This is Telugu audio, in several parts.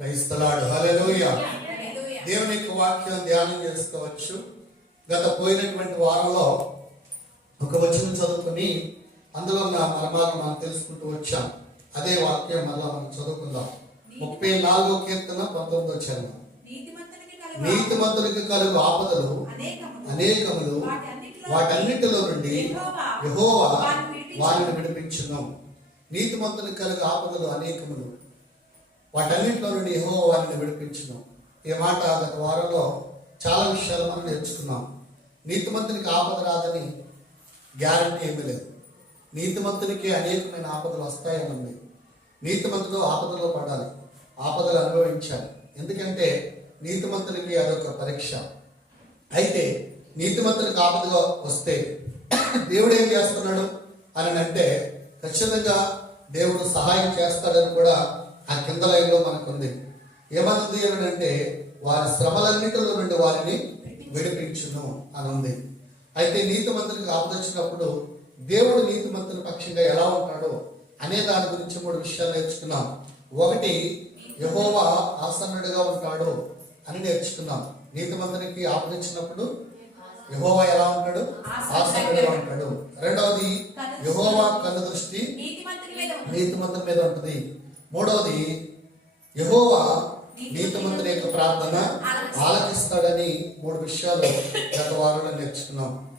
క్రైస్తలాడు హల్లెలూయా. దేవుని యొక్క వాక్యం ధ్యానం చేసుకోవచ్చు. గత పోయినటువంటి వారంలో ఒక వచనం చదువుకుని అందులో ఉన్న మర్మాలను మనం తెలుసుకుంటూ వచ్చాం. అదే వాక్యం మళ్ళా మనం చదువుకుందాం. ముప్పై నాలుగో కీర్తన పంతొమ్మిదో చరణం. కలుగు నీతిమంతునికి కలుగు ఆపదలు అనేకములు. వాటన్నిటిలో నుండి యెహోవా వారిని విడిపించును. వారిని విడిపించును. నీతిమంతునికి కలుగు ఆపదలు అనేకములు. వాటన్నింటిలో నుండి ఏమో వారిని విడిపించును. ఈ మాట గత వారంలో చాలా విషయాలు మనం నేర్చుకున్నాం. నీతిమంతునికి ఆపద రాదని గ్యారంటీ ఏమీ లేదు. నీతిమంతునికి అనేకమైన ఆపదలు వస్తాయని ఉంది. నీతిమంతుడు ఆపదలో పడాలి. ఆపదలు అనుభవించాలి. ఎందుకంటే నీతిమంతునికి అదొక పరీక్ష. అయితే నీతిమంతునికి ఆపదగా వస్తే దేవుడు ఏం చేస్తున్నాడు? అని అంటే ఖచ్చితంగా దేవుడు సహాయం చేస్తాడని కూడా ఆ కింద లైన్లో మనకుంది. ఏమన్నది అని అంటే వారి శ్రమలన్నిటిలో నుండి వారిని విడిపించును అని ఉంది అయితే నీతిమంతునికి ఆపద వచ్చినప్పుడు దేవుడు నీతిమంతుని పక్షంగా ఎలా ఉంటాడో అనే దాని గురించి మూడు విషయాలు నేర్చుకున్నాం. ఒకటి యహోవా ఆసన్నుడిగా ఉంటాడు అని నేర్చుకున్నాం. నీతిమంతునికి ఆపద వచ్చినప్పుడు యహోవా ఎలా ఉంటాడు? ఆసన్నుడిగా ఉంటాడు. రెండవది యహోవా కన్ను దృష్టి ఉంది. నీతిమంతుని మీద ఉంటుంది. మూడవది యహోవా నీతిమంతుని యొక్క ప్రార్థన ఆలకిస్తాడని మూడు విషయాలు గత వారంలో నేర్చుకున్నాం.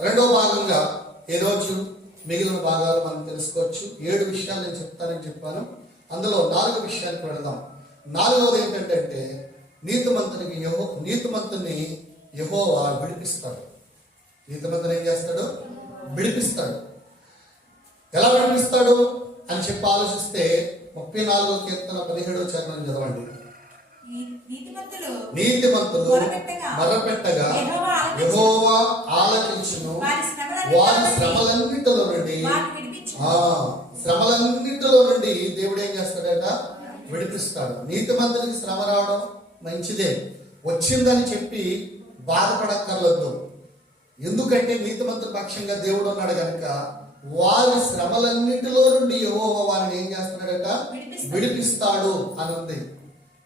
రెండో భాగంగా ఈరోజు మిగిలిన భాగాలు మనం తెలుసుకోవచ్చు. ఏడు విషయాలు నేను చెప్తానని చెప్పాను. అందులో నాలుగు విషయానికి వెళదాం నాలుగవది ఏంటంటే నీతిమంతునికి యహో నీతిమంతుని యహోవా విడిపిస్తాడు. నీతిమంతుని ఏం చేస్తాడు? విడిపిస్తాడు. ఎలా విడిపిస్తాడు? అని చెప్పి ఆలోచిస్తే ముప్పై నాలుగో కీర్తన పదిహేడో చరణం చదవండి. నీ- నీతిమంతులు మొరపెట్టగా యెహోవా ఆలకించును. వారి శ్రమలన్నిటిలో నుండి శ్రమలన్నిటిలో నుండి వారిని విడిపించును. ఆ శ్రమలన్నిటిలో నుండి దేవుడు ఏం చేస్తాడట? విడిపిస్తాడు. నీతిమంతునికి శ్రమ రావడం మంచిదే. వచ్చిందని చెప్పి బాధపడక్కర్లేదు. ఎందుకంటే నీతిమంతుల పక్షంగా దేవుడు ఉన్నాడు కనుక వారి శ్రమలన్నిటిలో నుండి యెహోవా వారిని ఏం చేస్తున్నాడట? విడిపిస్తాడు. అని ఉంది.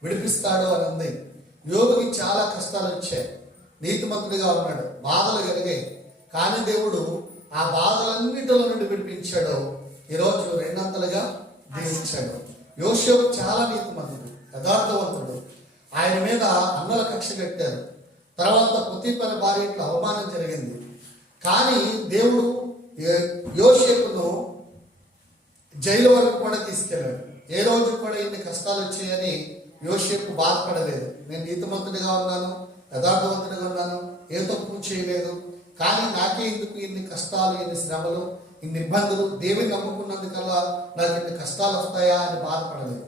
విడిపిస్తాడు అని ఉంది. యోగుకి చాలా కష్టాలు వచ్చాయి. నీతిమంతుడిగా ఉన్నాడు. బాధలు కలిగాయి. కానీ దేవుడు ఆ బాధలన్నిటిలో నుండి విడిపించాడు. ఈరోజు రెండంతలుగా దీవించాడు. యోసేపు చాలా నీతిమంతుడు యథార్థవంతుడు. ఆయన మీద అన్నల కక్ష కట్టారు. తర్వాత పుతిపర భార్య ఇంట్లో అవమానం జరిగింది. కానీ దేవుడు యోసేపును జైలు వరకు కూడా తీసుకెళ్ళాడు. ఏ రోజు కూడా ఇన్ని కష్టాలు వచ్చాయని యోసేపు బాధపడలేదు. నేను నీతిమంతుడిగా ఉన్నాను యథార్థవంతుడిగా ఉన్నాను ఏ తప్పు చేయలేదు. కానీ నాకే ఎందుకు ఇన్ని కష్టాలు ఇన్ని శ్రమలు ఇన్ని ఇబ్బందులు? దేవుని నమ్ముకున్నందుకల్లా నాకు ఇన్ని కష్టాలు వస్తాయా అని బాధపడలేదు.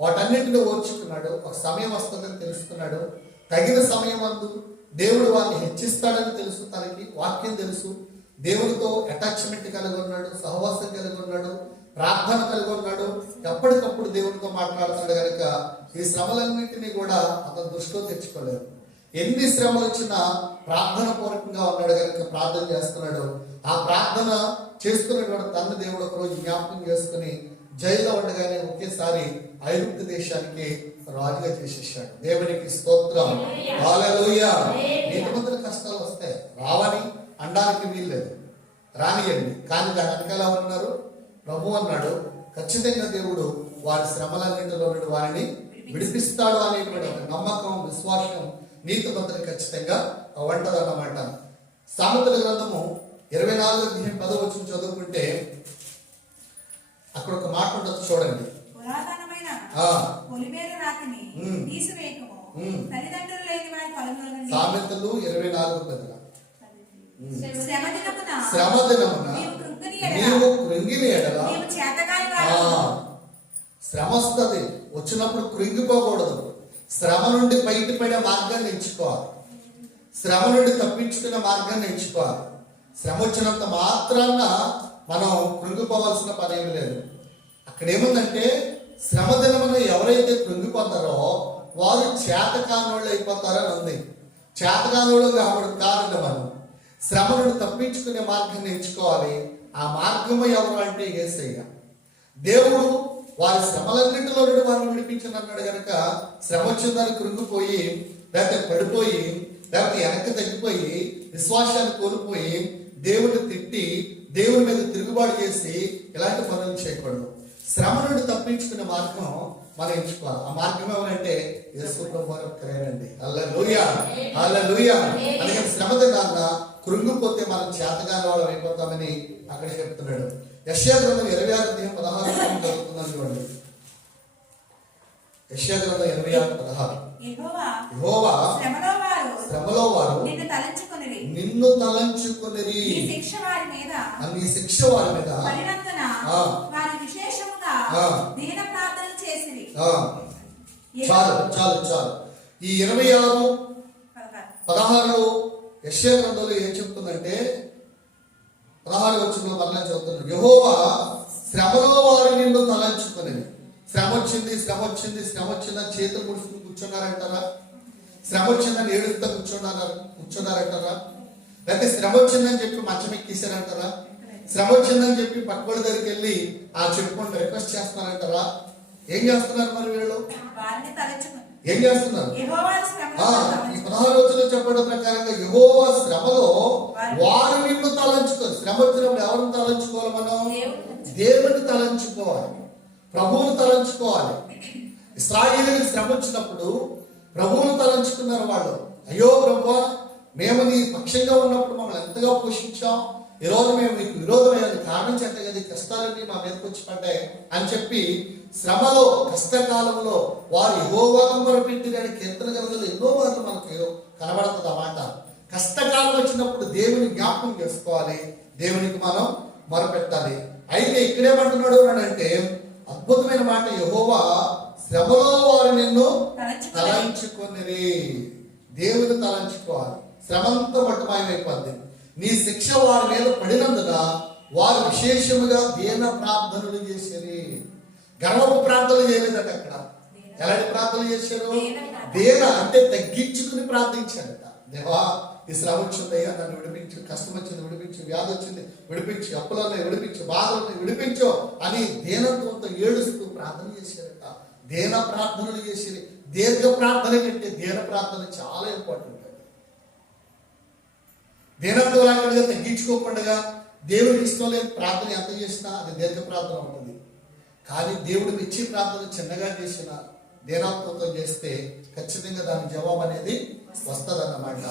వాటన్నిటిని ఓర్చుకున్నాడు ఒక సమయం వస్తుందని తెలుసుకున్నాడు. తగిన సమయం అందు దేవుడు వారిని హెచ్చిస్తాడని తెలుసు తనకి వాక్యం తెలుసు. దేవుడితో అటాచ్మెంట్ కలిగి ఉన్నాడు సహవాసం కలిగి ఉన్నాడు ప్రార్థన కలిగి ఉన్నాడు ఎప్పటికప్పుడు దేవుడితో మాట్లాడుతున్నాడు కనుక ఈ శ్రమలన్నింటినీ కూడా అతను దృష్టిలో తెచ్చుకోలేదు. ఎన్ని శ్రమలు వచ్చినా ప్రార్థన పూర్వకంగా ఉన్నాడు కనుక ప్రార్థన చేస్తున్నాడు. ఆ ప్రార్థన చేసుకునేటువంటి తన దేవుడు ఒకరోజు జ్ఞాపకం చేసుకుని జైల్లో ఉండగానే ఒకేసారి ఐగుప్తు దేశానికి రాజుగా చేసేసాడు. దేవునికి స్తోత్రం. హల్లెలూయా నీతిమంతుల కష్టాలు వస్తాయి. రావని అనడానికి వీల్లేదు రానియండి. కానీ దాని వెనకాల ఉన్నారు? ప్రభు అన్నాడు ఖచ్చితంగా దేవుడు వారి శ్రమలన్నింటిలో నుండి వారిని విడిపిస్తాడు అనేటువంటి ఒక నమ్మకం విశ్వాసం నీతిమంతులు ఖచ్చితంగా. వంటదన్నమాట సామెతల గ్రంథము ఇరవై నాలుగు అధ్యాయం పదవచ్చు చదువుకుంటే అక్కడ ఒక మాట ఉంటుంది చూడండి. సామెతలు ఇరవై నాలుగు పెద్దగా శ్రమ దినమున నీవు కృంగిని ఎడల. శ్రమ వస్తుంది వచ్చినప్పుడు కృంగిపోకూడదు. శ్రమ నుండి బయటపడే మార్గాన్ని ఎంచుకోవాలి. శ్రమ నుండి తప్పించుకునే మార్గాన్ని ఎంచుకోవాలి. శ్రమ వచ్చినంత మాత్రాన మనం కృంగిపోవాల్సిన పని ఏమి లేదు. అక్కడ ఏముందంటే శ్రమ దినమున ఎవరైతే కృంగిపోతారో వారు చేతకానోళ్ళు అయిపోతారని ఉంది. చేతకానోళ్ళు కాబట్టి కాదండి మనం. శ్రమ నుండి తప్పించుకునే మార్గాన్ని ఎంచుకోవాలి ఆ మార్గము ఎవరు అంటే ఏసయ్య. దేవుడు వారి శ్రమలన్నింటిలో నుండి వారిని విడిపించను అన్నాడు కనుక శ్రమ వచ్చిందని కృంగిపోయి లేకపోతే పడిపోయి లేకపోతే వెనక్కి తగ్గిపోయి విశ్వాసాన్ని కోల్పోయి దేవుని తిట్టి దేవుని మీద తిరుగుబాటు చేసి ఇలాంటి పనులు చేయకూడదు. శ్రమ నుండి తప్పించుకునే మార్గం మనం ఎంచుకోవాలి. ఆ మార్గం ఏమంటే యేసు ప్రభు ఒక్కరేనండి. అల్ల లూయా అల్ల లూయా అందుకని శ్రమ దినాన్న కృంగిపోతే మనం చేతగాని వాళ్ళు అయిపోతామని అక్కడ చెప్తున్నాడు. యశ్యా గ్రంథం ఇరవై ఆరు అధ్యాయం పదహారు చదువుతున్నాను చూడండి. యశ్యా గ్రంథం ఇరవై ఆరు పదహారు. శ్రమలో వారు నిన్ను తలంచుకొనిరి. నిన్ను తలంచుకుని ఈ శిక్ష వారి మీద నీ శిక్ష వారి మీద. పడినందున ఆ. వారి విశేషముగా ఆ. దీన ప్రార్థన చేసిరి. ఆ, చాలు చాలు చాలు. ఈ ఇరవై ఆరు పదహారు. పదహారు యశ్యా గ్రంథంలో ఏం చెప్తుందంటే పదహారు వచ్చిన మరలా చెప్తున్నాడు యహోవా శ్రమలో వారు నిన్ను తలంచుకుని శ్రమ వచ్చింది శ్రమ వచ్చింది శ్రమ వచ్చిందని చేతులు ముడుచుకుని కూర్చున్నారంటారా? శ్రమ వచ్చిందని ఏడుస్తా కూర్చున్నారా? కూర్చున్నారంటారా? లేకపోతే శ్రమ వచ్చిందని చెప్పి మంచం ఎక్కిశారంటారా? శ్రమ వచ్చిందని చెప్పి పట్టుబడి దగ్గరికి వెళ్ళి ఆ చెప్పుకుంటూ రిక్వెస్ట్ చేస్తున్నారంటారా? ఏం చేస్తున్నారు మరి వీళ్ళు? ఏం చేస్తున్నారు? ఈ పదహారు రోజులు చెప్పడం ప్రకారంగా యెహోవా శ్రమలో వారు నిన్ను తలంచుకో శ్రమ వచ్చినప్పుడు ఎవరిని తలంచుకోవాలి మనం? దేవుని. తలంచుకోవాలి. ప్రభువుని తలంచుకోవాలి. ఇస్రాయేలీలకు శ్రమ వచ్చినప్పుడు ప్రభువుని తలంచుకున్నారు వాళ్ళు. అయ్యో ప్రభు మేము నీ పక్షంగా ఉన్నప్పుడు మమ్మల్ని ఎంతగా పోషించాం? ఈ రోజు మేము నీకు విరోధమైన కారణం చేత కదా కష్టాలన్నీ మా మీదకి వచ్చి పడ్డాయి అని చెప్పి శ్రమలో కష్టకాలంలో వారు యహోవాకంబర పెట్టిన కీర్తన గ్రంథంలో ఎన్నో మార్లు మనకు కనబడుతుంది అన్నమాట కష్టకాలం వచ్చినప్పుడు దేవుని జ్ఞాపకం చేసుకోవాలి. దేవునికి మనం మొరపెట్టాలి. అయితే ఇక్కడేమంటున్నాడు అంటే అద్భుతమైన మాట యహోవా శ్రమలో వారు నిన్ను తలంచుకొని దేవుని తలంచుకోవాలి. శ్రమంతో మట్టుమాయమైపోద్ది నీ శిక్ష వారి మీద పడినందున వారు విశేషముగా దీన ప్రార్థనలు చేసేది గర్వపు ప్రార్థనలు చేయలేదట అక్కడ? ఎలాంటి ప్రార్థనలు చేశారు? దేన అంటే తగ్గించుకుని ప్రార్థించాడట దేవా ఈ శ్రమ వచ్చిందయ్యా నన్ను విడిపించు కష్టం వచ్చింది విడిపించు వ్యాధి వచ్చింది విడిపించు అప్పులన్నీ విడిపించు బాధలను విడిపించు అని దేనత్వంతో ఏడుస్తూ ప్రార్థన చేశారట. దేన ప్రార్థనలు చేసి దీర్ఘ ప్రార్థన కంటే దేన ప్రార్థన చాలా ఇంపార్టెంట్ అండి దీనత్వం లేకుండా తగ్గించుకోకుండా దేవుడికి ఇష్టం లేని ప్రార్థన ఎంత చేసినా అది దీర్ఘ ప్రార్థన ఉంటుంది. కానీ దేవుడు ఇచ్చే ప్రార్థన చిన్నగా చేసిన దీనాత్మకం చేస్తే ఖచ్చితంగా దాని జవాబు అనేది వస్తుందన్నమాట.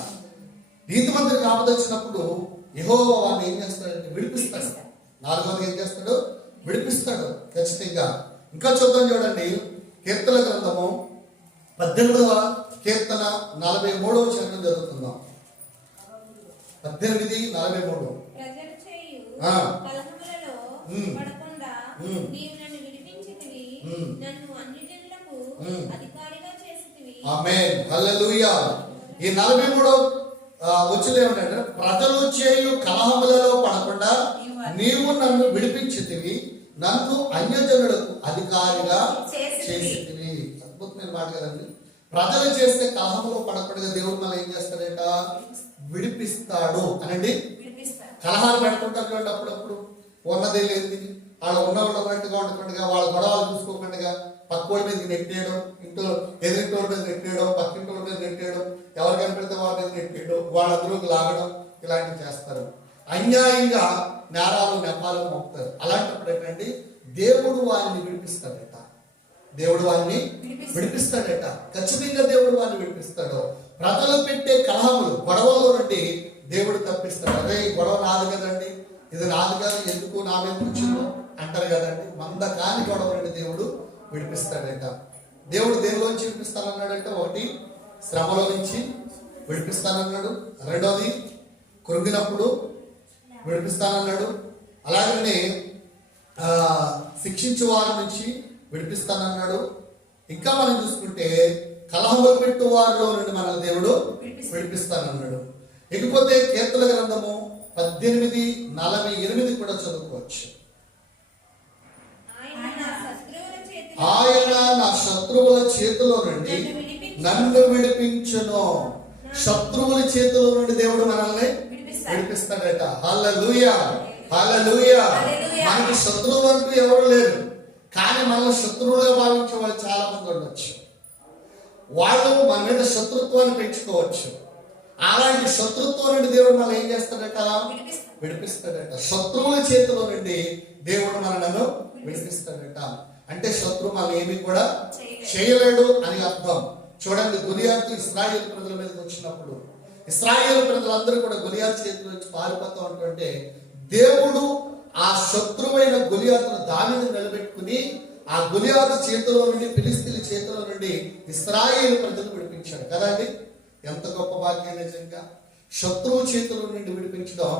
నీతిమంతుడికి ఆపద వచ్చినప్పుడు యెహోవా వాడిని ఏం చేస్తాడంటే విడిపిస్తాడు. నాలుగోది ఏం చేస్తాడు? విడిపిస్తాడు ఖచ్చితంగా. ఇంకా చూద్దాం చూడండి కీర్తన గ్రంథము పద్దెనిమిదవ కీర్తన నలభై మూడవ చరణం జరుగుతుందాం పద్దెనిమిది నలభై మూడు. నన్ను ఉమ్. నన్ను అన్ని జనులకు ఉమ్. అధికారిగా చేసితివి. ఆమేన్ హల్లెలూయా ఈ నలభై మూడో వచ్చిన ఏమిటంటే ప్రజలు చేయు కలహములలో పడకుండా నీవు నన్ను విడిపించితివి నన్ను అన్యజనులకు అధికారిగా చేసితివి. అద్భుతమైన మాట కదండి. ప్రజలు చేస్తే కలహములో పడకుండా దేవుడు మనం ఏం చేస్తాడట? విడిపిస్తాడు. అనండి. కలహాలు పెడుతుంటారు అప్పుడప్పుడు. ఉన్నదే లేదు వాళ్ళ ఉన్న ఉన్నట్టుగా ఉండకుండా వాళ్ళ గొడవలు చూసుకోకుండా పక్కోడి మీద నెట్టేయడం ఇంట్లో ఎదురింటోడి మీద నెట్టేయడం పక్కింటోడి మీద నెట్టేయడం ఎవరు కనిపెడితే వాళ్ళ మీద నెట్టేయడం వాళ్ళందరూ లాగడం ఇలాంటివి చేస్తారు. అన్యాయంగా నేరాలు నెపాలు మోపుతారు. అలాంటప్పుడు ఏంటంటే దేవుడు వారిని విడిపిస్తాడట. దేవుడు వారిని విడిపిస్తాడు. విడిపిస్తాడట. ఖచ్చితంగా దేవుడు వారిని విడిపిస్తాడు. ప్రజలు పెట్టే కలహములు గొడవల్లో నుండి దేవుడు తప్పిస్తాడు. అదే గొడవ నాది కదండి. ఇది నాది కాదు. ఎందుకు? నా మీద కూర్చుందో అంటారు కదండి మంద కాని గొడవ దేవుడు విడిపిస్తాడట. దేవుడు దేనిలోంచి విడిపిస్తానన్నాడంటే? ఒకటి శ్రమలో నుంచి విడిపిస్తానన్నాడు. రెండోది కురిగినప్పుడు విడిపిస్తానన్నాడు. అలాగనే ఆ, శిక్షించే వారి నుంచి విడిపిస్తానన్నాడు. ఇంకా మనం చూసుకుంటే కలహములు పెట్టు వారిలో నుండి మన దేవుడు విడిపిస్తానన్నాడు. ఇకపోతే కీర్తన గ్రంథము పద్దెనిమిది నలభై ఎనిమిది కూడా చదువుకోవచ్చు ఆయన నా శత్రువుల చేతి ఆయన నా శత్రువుల చేతిలో నుండి నన్ను విడిపించును. శత్రువుల చేతిలో నుండి దేవుడు మనల్ని విడిపిస్తాడు. విడిపిస్తాడట. హల్లెలూయా. మనకి శత్రువులు అంటూ ఎవరు లేరు. కానీ మనల్ని శత్రువులుగా భావించే వాళ్ళు చాలా మంది ఉండొచ్చు. వాళ్ళు మన మీద శత్రుత్వాన్ని పెంచుకోవచ్చు. అలాంటి శత్రుత్వం నుండి దేవుడు మనం ఏం చేస్తాడట? విడిపిస్తాడు. విడిపిస్తాడట. శత్రువుల చేతిలో నుండి దేవుడు మనలను విడిపిస్తాడట. అంటే శత్రువు మనం ఏమి కూడా చేయలేడు. అని అర్థం. చూడండి గులియాతు ఇస్రాయేల్ ప్రజల మీదకి వచ్చినప్పుడు ఇస్రాయేల్ ప్రజలందరూ కూడా గులియాత్ చేతిలో నుంచి పారిపోతూ ఉంటుంటే దేవుడు ఆ శత్రువైన గులియాతును దానిని నిలబెట్టుకుని ఆ గులియాతు చేతిలో నుండి ఫిలిస్తీన్ల చేతిలో నుండి ఇస్రాయేల్ ప్రజలు విడిపించాడు. కదండి ఎంత గొప్ప భాగ్యం నిజంగా. శత్రువు చేతిలో నుండి విడిపించడం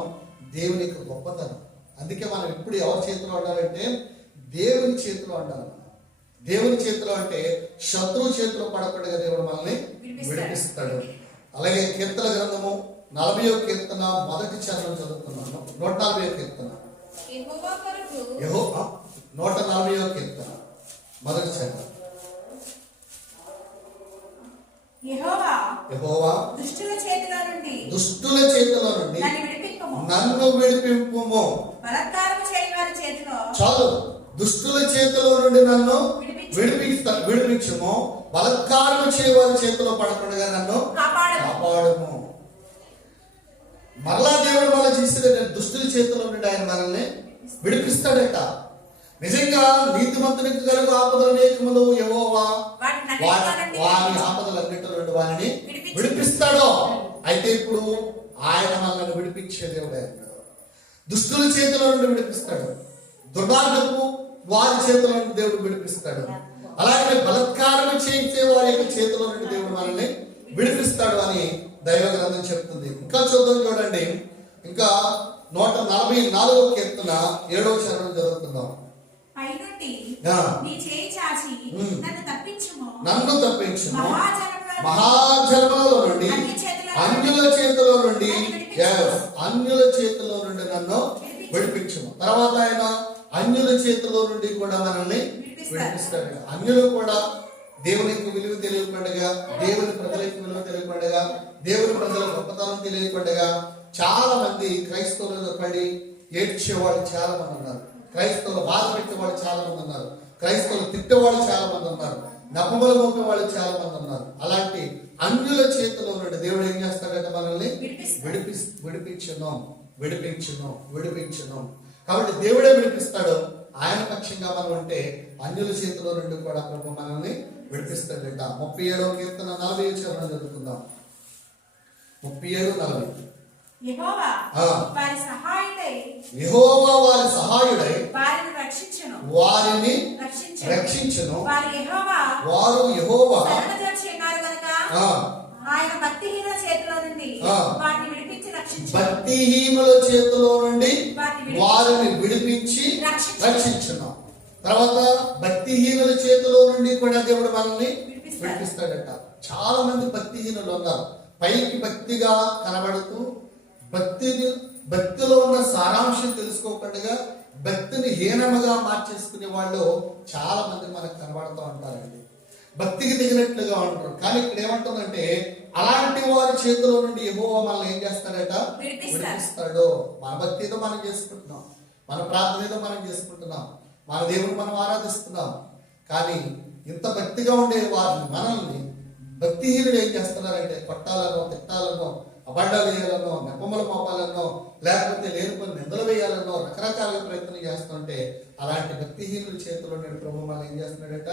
దేవుని యొక్క గొప్పతనం. అందుకే మనం ఎప్పుడు ఎవరి చేతిలో ఉండాలంటే దేవుని చేతిలో మనం. దేవుని చేతిలో అంటే శత్రువు చేతిలో పడకుండా దేవుడు మనల్ని? విడిపిస్తాడు. అలాగే కీర్తన గ్రంథము నలభయో కీర్తన మొదటి చరణం చదువుతున్నాను. నూట నలభయో కీర్తన. నూట నలభయో కీర్తన. మొదటి చరణం. దుష్టుల చేతిలో నుండి దుష్టుల చేతిలో నుండి నన్ను విడిపింపము. నన్ను విడిపింపుము. బలత్కారం చేయని వారి చేతిలో చాలు. దుష్టుల చేతిలో నుండి నన్ను. విడిపిస్తా విడిపించుము. బలత్కారం చేయవారి చేతిలో పడకుండా నన్ను కాపాడము. మరలా దేవుడు మన చేసేది దుష్టుల చేతిలో నుండి ఆయన మనల్ని విడిపిస్తాడట. నిజంగా నీతిమంతునికి కలుగు ఆపదలు అనేకములు వాటిని వారి ఆపదలన్నిటి నుండి వారిని. విడిపిస్తాడో. అయితే ఇప్పుడు ఆయన మనల్ని విడిపించే దేవుడు దుష్టుల చేతిలో నుండి విడిపిస్తాడు. దుర్మార్గపు వారి చేతిలో నుండి దేవుడు విడిపిస్తాడు. అలాగే బలత్కారం చేయించే వారి యొక్క చేతిలో నుండి దేవుడు మనల్ని విడిపిస్తాడు అని దైవ గ్రంథం చెప్తుంది. ఇంకా చూద్దాం చూడండి. ఇంకా నూట నలభై నాలుగో కీర్తన ఏడవ చరణం చదువుకుందాం. పైనుండి ఆ. నీ చేయి చాచి ఉమ్. నన్ను తప్పించుము. మహాజనముల నుండి అన్యుల చేతిలో నుండి అన్యుల చేతిలో నుండి నన్ను విడిపించుము. తర్వాత ఆయన అన్యుల చేతిలో నుండి కూడా మనల్ని విడిపిస్తాడు. అన్యులు కూడా దేవునికి విలువ తెలియకుండగా దేవుని ప్రజలకు విలువ తెలియకుండగా దేవుని ప్రజల గొప్పతనం తెలియకుండగా చాలా మంది క్రైస్తవులలో పడి ఏడ్చేవాళ్ళు చాలా మంది ఉన్నారు. క్రైస్తవులు బాధ పెట్టేవాళ్ళు చాలా మంది ఉన్నారు. క్రైస్తవులు తిట్టేవాళ్ళు చాలా మంది ఉన్నారు. నమ్మబల మోపే వాళ్ళు చాలా మంది ఉన్నారు. అలాంటి అన్యుల చేతిలో నుండి దేవుడు ఏం చేస్తాడంటే మనల్ని. విడిపి విడిపించును. విడిపించును. విడిపించును. కాబట్టి దేవుడే విడిపిస్తాడు. ఆయన పక్షంగా మనం ఉంటే అన్యుల చేతిలో నుండి కూడా ప్రభు మనల్ని విడిపిస్తాడట ముప్పై ఏడవ కీర్తన నలభై చరణం చదువుకుందాం. ముప్పై ఏడు నలభై. వారి సహాయుడై వారిని రక్షించును. వారి యెహోవా ఆయన భక్తిహీనుల చేతిలో నుండి. వారిని భక్తిహీనుల చేతిలో నుండి వారిని విడిపించి. రక్షించును. రక్షించున్నాం తర్వాత భక్తిహీనుల చేతిలో నుండి కూడా దేవుడు మనల్ని విడిపిస్తాడు. విడిపిస్తాడట. చాలా మంది భక్తిహీనులు ఉన్నారు. పైకి భక్తిగా కనబడుతూ భక్తిని భక్తిలో ఉన్న సారాంశం తెలుసుకోకుండా భక్తిని హీనముగా మార్చేసుకునే వాళ్ళు చాలా మంది మనకు కనబడుతూ ఉంటారండి. భక్తికి దిగినట్లుగా ఉంటారు. కానీ ఇక్కడ ఏమంటుందంటే అలాంటి వారి చేతిలో నుండి యెహోవా మనల్ని ఏం చేస్తాడట? విడిపిస్తాడు. విడిపిస్తాడు. మన భక్తి ఏదో మనం చేసుకుంటున్నాం. మన ప్రార్థన ఏదో మనం చేసుకుంటున్నాం. మన దేవుని మనం ఆరాధిస్తున్నాం. కానీ ఇంత భక్తిగా ఉండే వారిని మనల్ని భక్తిహీనులు ఏం చేస్తున్నారంటే కొట్టాలనో తిట్టాలనో అబద్ధాలు వేయాలనో నెప్పముల మోపాలనో లేకపోతే లేనిపోయిన నిందలు వేయాలనో రకరకాలుగా ప్రయత్నం చేస్తుంటే అలాంటి భక్తిహీనుల చేతిలో నేను ప్రభు మనం ఏం చేస్తున్నాడట.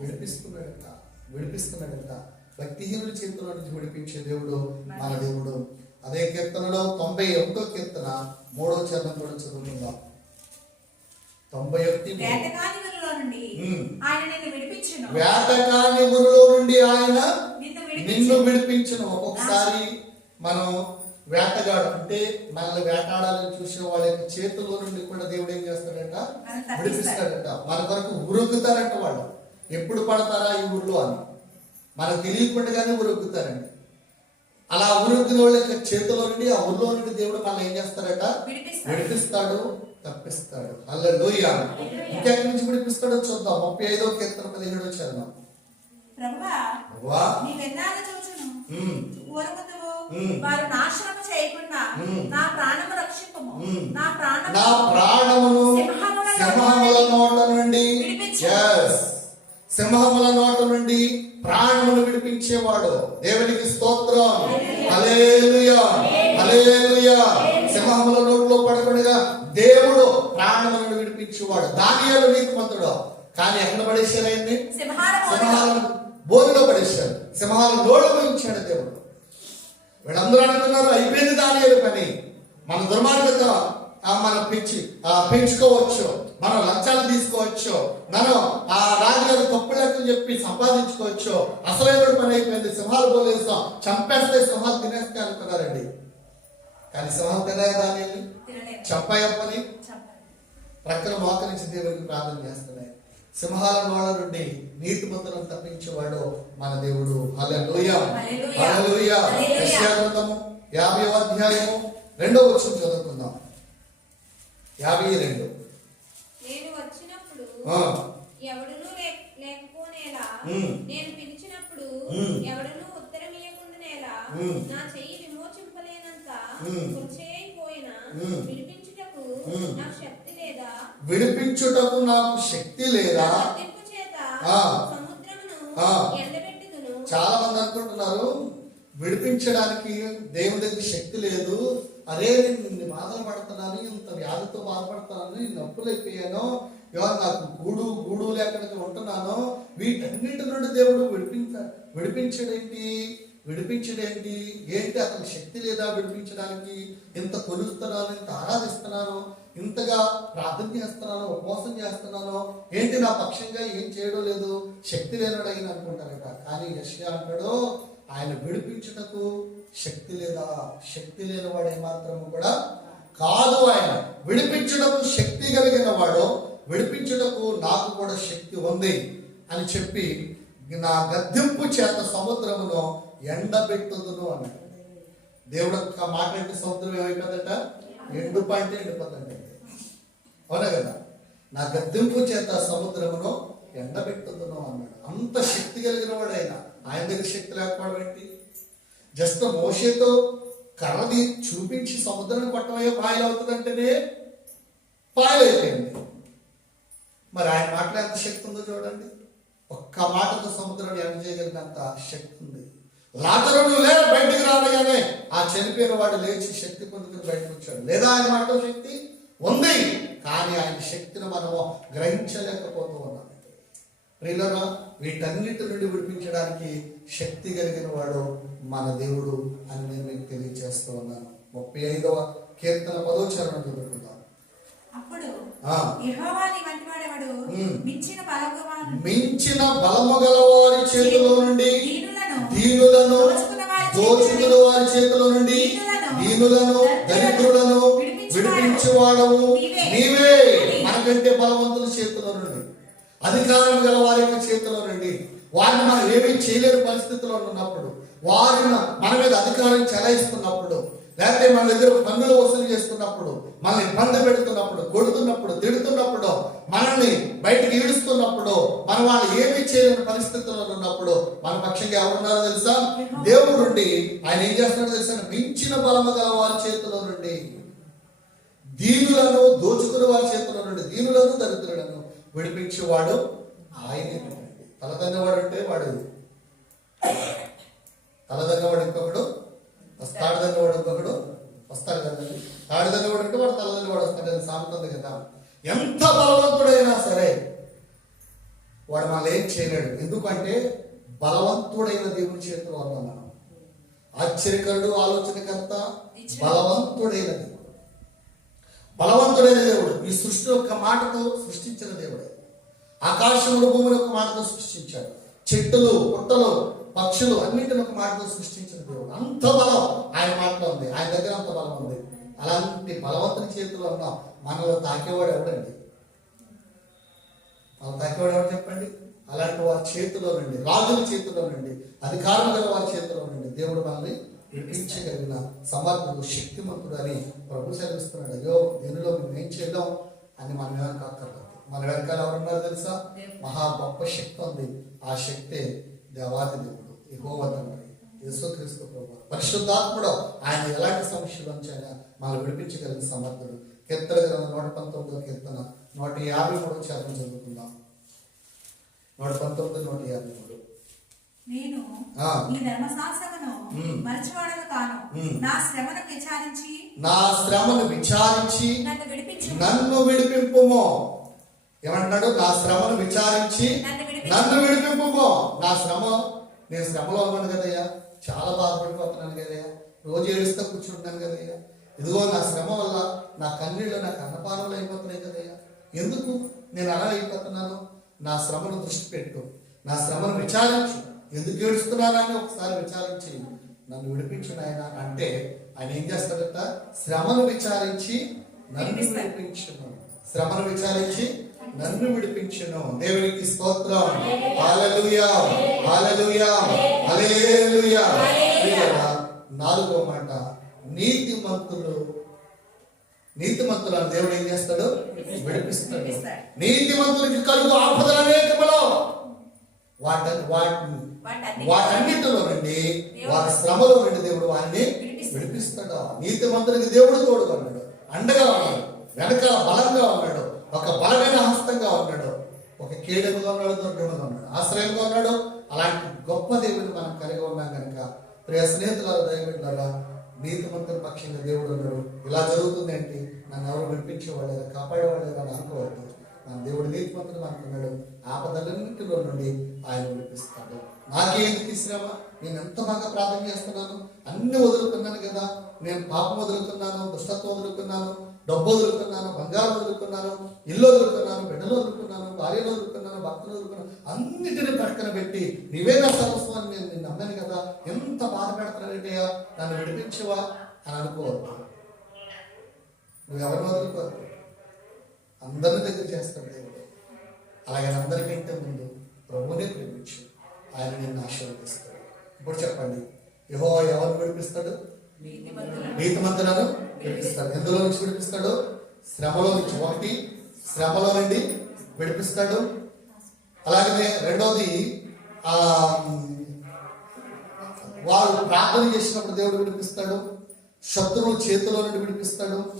విడిపిస్తున్నాడట. విడిపిస్తున్నాడట. భక్తిహీనుల చేతిలో నుంచి విడిపించే దేవుడు మన దేవుడు. అదే కీర్తనలో తొంభై ఒకటో కీర్తన మూడో చరణం కూడా చదువుకుందాం. తొంభై ఒకటి మూడు. వేటకాని ఊరిలో నుండి. ఆయన నిన్ను విడిపించను. ఒక్కొక్కసారి మనం వేటగాడు అంటే మనల్ని వేటాడాలని చూసే వాళ్ళ యొక్క చేతుల్లో నుండి కూడా దేవుడు ఏం చేస్తాడంట. విడిపిస్తాడంట. మన కొరకు ఉరుకుతారంట వాళ్ళు. ఎప్పుడు పడతారా ఈ ఊర్లో అని. మనకు తెలియకుండానే ఉరుకుతారండి అలా ఉరుకునే వాళ్ళ యొక్క చేతిలో నుండి ఆ ఊర్లో నుండి దేవుడు మనల్ని ఏం చేస్తాడట? విడిపిస్తాడు. తప్పిస్తాడు. అల్ల లోయ ఇంకెక్కడి నుంచి విడిపిస్తాడో చూద్దాం. ముప్పై ఐదో కీర్తన పదిహేడో చరణం. వారు నాశనము చేయకుండా. నా ప్రాణము రక్షింపము. నా ప్రాణము నా ప్రాణమును సింహముల నోట నుండి. సింహముల నోట నుండి ప్రాణమును విడిపించేవాడు. దేవునికి స్తోత్రం. హల్లెలూయా హల్లెలూయా సింహముల నోట్లో పడకుండా దేవుడు ప్రాణములను విడిపించేవాడు. దానియాలు నీతిమంతుడు. కానీ ఎక్కడ పడేశారు ఆయన్ని? సింహాలను బోధిలో పడేశారు సింహాలను నోళ్ళలో ఉంచాడు దేవుడు. వీళ్ళందరూ అనుకున్నారు అయిపోయింది దాని పని. మన దుర్మార్గత మనం పెంచి పెంచుకోవచ్చు మనం లంచాలు తీసుకోవచ్చు మనం ఆ రాజుగారి తప్పు లెక్కలు చెప్పి సంపాదించుకోవచ్చు. అసలైన పని అయిపోయింది. సింహాలు పోలేస్తాం. చంపేస్తే సింహాలు తినేస్తే అనుకున్నారండి. కానీ సింహాలు తినాయి దాని చంపాయప్పని. ప్రక్కన మోకరించి దేవునికి ప్రార్థన చేస్తున్నాయి. సింహాల నోళ్ళ నుండి నీతి మంత్రం తప్పించేవాడు మన దేవుడు యాభై అధ్యాయము రెండో వచ్చిన చదువుకుందాం యాభై రెండు నేను వచ్చినప్పుడు ఆ. ఎవడునూ లే- లేకపోనేలా ఉమ్. నేను పిలిచినప్పుడు. ఎవడునూ ఉమ్. నా చెయ్యి విమోచింపలేనంత ఉమ్. అయిపోయిన ఉమ్. విడిపించుటకు ఉమ్. నాకు శక్తి లేదా విడిపించుటకు నాకు శక్తి లేదా? చాలా మంది అనుకుంటున్నారు విడిపించడానికి దేవుని దగ్గర శక్తి లేదు. అరే నేను ఇన్ని బాధలు పడుతున్నాను ఇంత వ్యాధితో బాధపడుతున్నాను ఇన్ని నొప్పులు అయిపోయాను ఇవాళ నాకు గూడు గూడు లేకుండా ఉంటున్నాను. వీటన్నిటి నుండి దేవుడు విడిపించ విడిపించడేంటి? విడిపించడేంటి? ఏంటి అతనికి శక్తి లేదా విడిపించడానికి? ఇంత కొలుస్తున్నాను ఇంత ఆరాధిస్తున్నాను. ఇంతగా ప్రార్థన చేస్తున్నానో ఉపవాసం చేస్తున్నానో ఏంటి నా పక్షంగా ఏం చేయడం లేదు శక్తి లేనడు అయిన అనుకుంటారట. కానీ యశ్యా అంటాడు ఆయన విడిపించుటకు శక్తి లేదా? శక్తి లేనివాడు ఏమాత్రము కూడా కాదు ఆయన. విడిపించుటకు శక్తి కలిగిన వాడు విడిపించుటకు నాకు కూడా శక్తి ఉంది అని చెప్పి నా గద్దెంపు చేత సముద్రమును ఎండబెట్టుదును అన్నాడు. దేవుడు మాట్లాడితే మాట అంటే సముద్రం ఏమైపోతుందట? ఎండు ఎండిపోతుంది అవునా కదా? నా గద్దెంపు చేత సముద్రమును ఎండబెట్టుదును అన్నాడు. అంత శక్తి కలిగిన వాడు ఆయన ఆయన దగ్గర శక్తి లేకపోవడం ఏంటి? జస్ట్ మోషేతో కర్రది చూపించి సముద్రాన్ని పట్టమయ్యే పాయలు అవుతుందంటేనే పాయలు అయిపోయింది మరి ఆయన మాటలో ఎంత శక్తి ఉందో చూడండి. ఒక్క మాటతో సముద్రాన్ని ఎండ చేయగలిగినంత శక్తి ఉంది. లాజరుడు లే బయటికి రానగానే ఆ చనిపోయిన వాడు లేచి శక్తి పొందుకుని బయటకు వచ్చాడు. లేదా ఆయన మాటలో శక్తి ఉంది. కానీ ఆయన శక్తిని మనము గ్రహించలేకపోతూ ఉన్నాం ప్రియులరా వీటన్నిటి నుండి విడిపించడానికి శక్తి కలిగిన వాడు మన దేవుడు అని నేను మీకు తెలియజేస్తూ ఉన్నాను. ముప్పై ఐదవ కీర్తన పదో చరణం చదువుకుందాం. అప్పుడు. మించిన బలము గలవారి చేతిలో నుండి దీనులను దోచుకున్న వారి వారి చేతిలో నుండి దీనులను, దీనులను దరిద్రులను విడిపించేవాడవు నీవే. మనకంటే బలవంతుల చేతిలో నుండి. అధికారం గల వారి యొక్క చేతిలో నుండి. వారిని మనం ఏమీ చేయలేని పరిస్థితిలో ఉన్నప్పుడు వారిని మన మీద అధికారం చెలాయిస్తున్నప్పుడు లేకపోతే మన దగ్గర పన్నులు వసూలు చేస్తున్నప్పుడు మనల్ని ఇబ్బంది పెడుతున్నప్పుడు కొడుతున్నప్పుడు తిడుతున్నప్పుడు మనల్ని బయటికి ఈడుస్తున్నప్పుడు మన వాళ్ళు ఏమీ చేయలేని పరిస్థితుల్లో ఉన్నప్పుడు మన పక్షంగా ఎవరున్నారో తెలుసా? దేవుడు నుండి. ఆయన ఏం చేస్తున్నాడో తెలుసా? మించిన బలము గల వారి చేతిలో నుండి. దీనులను దోచుకుని వారి చేతిలో నుండి దీనులను దరిద్రులను విడిపించేవాడు ఆయనే. తలదన్నవాడు అంటే వాడు. తలదన్నవాడు ఇంకొకడు? వస్తాడు దన్నవాడు ఇంకొకడు? వస్తాడు కదండి తాడు దన్నవాడు అంటే వాడు తలదన్నవాడు వస్తాడు. అని సామెత ఉంది కదా. ఎంత బలవంతుడైనా సరే వాడు మనల్ని ఏం చేయలేడు. ఎందుకంటే బలవంతుడైన దేవుని చేతిలో ఉన్నాం మనం. ఆశ్చర్యకరుడు ఆలోచనకర్త బలవంతుడైన దేవుడు. బలవంతుడైన దేవుడు. ఈ సృష్టి యొక్క మాటతో సృష్టించిన దేవుడే. ఆకాశములు భూమిని ఒక మాటతో సృష్టించాడు. చెట్టులు పుట్టలు పక్షులు అన్నింటిని ఒక మాటతో సృష్టించిన దేవుడు. అంత బలం ఆయన మాటలో ఉంది. ఆయన దగ్గర అంత బలం ఉంది. అలాంటి బలవంతుని చేతిలో ఉన్న మనలో తాకేవాడు ఎవడండి? మనం తాకేవాడు ఎవరు చెప్పండి? అలాంటి వారి చేతిలో నుండి రాజుల చేతిలో నుండి అధికారం గల వారి చేతిలో నుండి దేవుడు మనల్ని విడిపించగలిగిన సమర్థుడు శక్తిమంతుడు అని ప్రభు సెలవిస్తున్నాడు. అయ్యో దీనిలో మేము ఏం చేద్దాం అని మనం వెనక అక్కర్లేదు. మన వెనకాల ఎవరున్నారు తెలుసా? మహా గొప్ప శక్తి ఉంది. ఆ శక్తే దేవాది దేవుడు ఎగోవ తండ్రి యేసుక్రీస్తు ప్రభు. పరిశుద్ధాత్ముడు ఆయన ఎలాంటి సమస్యల నుంచి అయినా విడిపించగలిగిన సమర్థుడు కీర్తన గ్రంథం నూట పంతొమ్మిదో కీర్తన నూట యాభై మూడు చరణం చదువుకుందాం. నూట పంతొమ్మిది నూట యాభై మూడు. నేను. నీ ధర్మశాస్త్రమును. మరచివాడను కాను. నా శ్రమను విచారించి నా శ్రమను విచారించి నన్ను విడిపించు. నన్ను విడిపింపుమో. ఏమంటున్నాడు? నా శ్రమను విచారించి నన్ను విడిపింపుమో. నా శ్రమ నేను శ్రమలో ఉన్నాను కదయ్యా. చాలా బాధపడిపోతున్నాను కదయ్యా. రోజు ఏడుస్తూ కూర్చుంటున్నాను కదయ్యా. ఇదిగో నా శ్రమ వల్ల నా కన్నీళ్ళు నాకు అన్నపానంలో అయిపోతున్నాయి కదయ్యా. ఎందుకు? నేను అలా అయిపోతున్నాను. నా శ్రమను దృష్టి పెట్టు. నా శ్రమను విచారించు. ఎందుకు ఏడుస్తున్నానని ఒకసారి విచారించి నన్ను విడిపించు ఆయన అంటే ఆయన ఏం చేస్తాడట? శ్రమను విచారించి నన్ను. విడిపించును. శ్రమను విచారించి నన్ను విడిపించును. దేవునికి స్తోత్రం. నాలుగో మాట. నీతిమంతులు నీతిమంతులను దేవుడు ఏం చేస్తాడు? విడిపిస్తాడు విడిపిస్తాడు. నీతిమంతులకి కలుగు ఆపదలు అనేకములో. వాటి వాటిని వాటన్నిటిలో నుండి వారి శ్రమలో నుండి దేవుడు వారిని విడిపిస్తాడు. విడిపిస్తాడు. నీతిమంతునికి దేవుడు తోడుగా ఉన్నాడు. అండగా ఉన్నాడు. వెనకాల బలంగా ఉన్నాడు. ఒక బలమైన హస్తంగా ఉన్నాడు. ఒక కీడముగా ఉన్నాడు దుర్గముగా ఉన్నాడు. ఆశ్రయంగా ఉన్నాడు. అలాంటి గొప్ప దేవుని మనం కలిగి ఉన్నాం కనుక ప్రియ స్నేహితుల దయబిడ్డారా నీతిమంతుల పక్షంగా దేవుడు ఉన్నాడు ఇలా జరుగుతుంది ఏంటి నన్ను ఎవరు విడిపించేవాళ్ళేదా కాపాడేవాళ్ళేదా అని అనుకోవద్దు. మన దేవుడు నీతిమంతుడు అనుకున్నాడు ఆపదలన్నింటిలో నుండి ఆయన విడిపిస్తాడు. నాకేందుకు ఈ శ్రమ నేను ఎంత బాగా ప్రార్థన చేస్తున్నాను? అన్ని వదులుకున్నాను కదా. నేను పాపం వదులుకున్నాను దుష్టత్వం వదులుకున్నాను డబ్బు వదులుకున్నాను బంగారం వదులుకున్నాను ఇల్లు వదులుకున్నాను బిడ్డలు వదులుకున్నాను భార్యలు వదులుకున్నాను భక్తులు వదులుకున్నాను అన్నిటిని పక్కన పెట్టి నీవే నా అని నేను నిన్ను నమ్మాను కదా. ఎంత బాధ పెడతానంటేయా నన్ను విడిపించవా అని అనుకోవద్దు. నువ్వు ఎవరిని వదులుకోవద్దు? అందరి దగ్గర చేస్తాడు దేవుడు. అలాగే అందరికంటే ముందు ప్రభువునే ప్రేమించు. ఆయన నిన్ను ఆశీర్వదిస్తాడు. ఇప్పుడు చెప్పండి. యహో ఎవరిని విడిపిస్తాడు? నీతి నీతిమంతులను విడిపిస్తాడు. ఎందులో నుంచి విడిపిస్తాడు? శ్రమలో నుంచి. ఒకటి శ్రమలో నుండి విడిపిస్తాడు. అలాగే రెండోది ఆ వారు ప్రార్థన చేసినప్పుడు దేవుడు విడిపిస్తాడు. శత్రువులు చేతిలో నుండి విడిపిస్తాడు.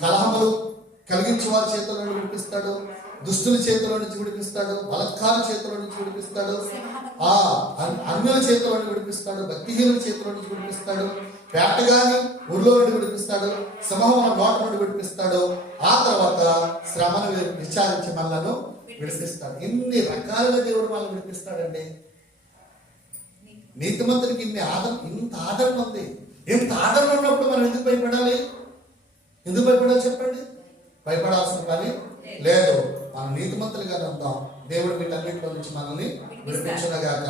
కలహములు కలిగించు వారి చేతిలో నుండి విడిపిస్తాడు. దుష్టుల చేతిలో నుంచి విడిపిస్తాడు. బలత్కార చేతిలో నుంచి విడిపిస్తాడు. ఆ అన్- అన్యుల నుండి విడిపిస్తాడు. భక్తిహీనుల చేతిలో నుంచి విడిపిస్తాడు. వేటగాని ఊళ్ళో నుండి విడిపిస్తాడు. సింహం నోట నుండి విడిపిస్తాడు. ఆ తర్వాత శ్రమను విచారించి మనలను విడిపిస్తాడు. ఎన్ని రకాలుగా దేవుడు మనల్ని విడిపిస్తాడండి? నీతిమంతుడికి ఇన్ని ఆదరణ ఇంత ఆదరణ ఉంది. ఇంత ఆదరణ ఉన్నప్పుడు మనం ఎందుకు భయపడాలి? ఎందుకు భయపడాలి చెప్పండి? భయపడాల్సిన పని లేదు. మనం నీతిమంతులుగానే ఉందాం దేవుడు వీటన్నిటిలో నుంచి మనల్ని విడిపించనగాక.